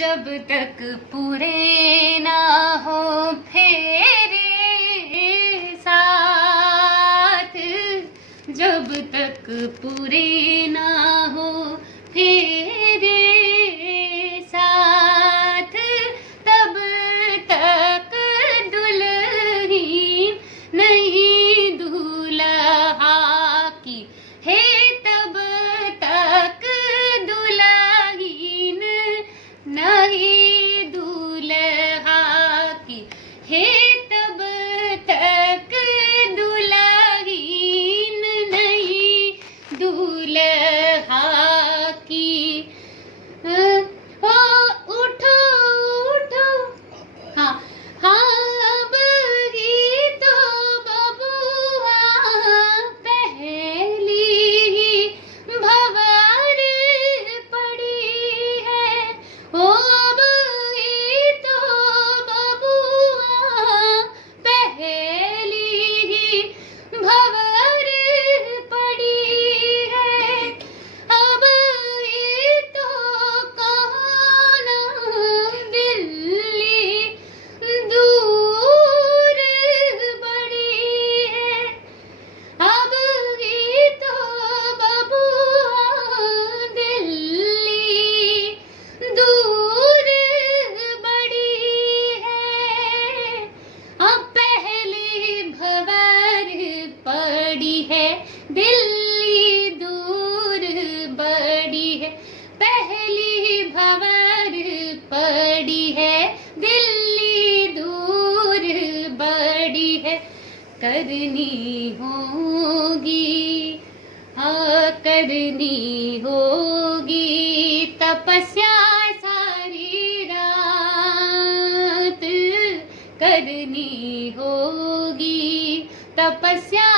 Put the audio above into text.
जब तक पूरे ना हो फेरे साथ, जब तक पूरे ना हो फेरे साथ, तब तक दुल्हन नहीं दूल्हा की है, तब तक दुल्हन नहीं दूल्हा की है, तब तक दुल्हन नहीं दूल्हा की। ओ उठो उठो, हाँ हाँ, अब ही तो बबुआ पहली ही भंवर पड़ी है। ओ अब ही तो बबुआ पहली ही भंवर पड़ी है। अब ही तो कहो ना दिल्ली दूर बड़ी है। अब ही तो बबुआ दिल्ली दूर बड़ी है। अब पहली भंवर पड़ी है, दिल्ली दूर बड़ी है। पहली भंवर पड़ी है, दिल्ली दूर बड़ी है। करनी होगी, हाँ करनी होगी तपस्या सारी रात, करनी होगी तपस्या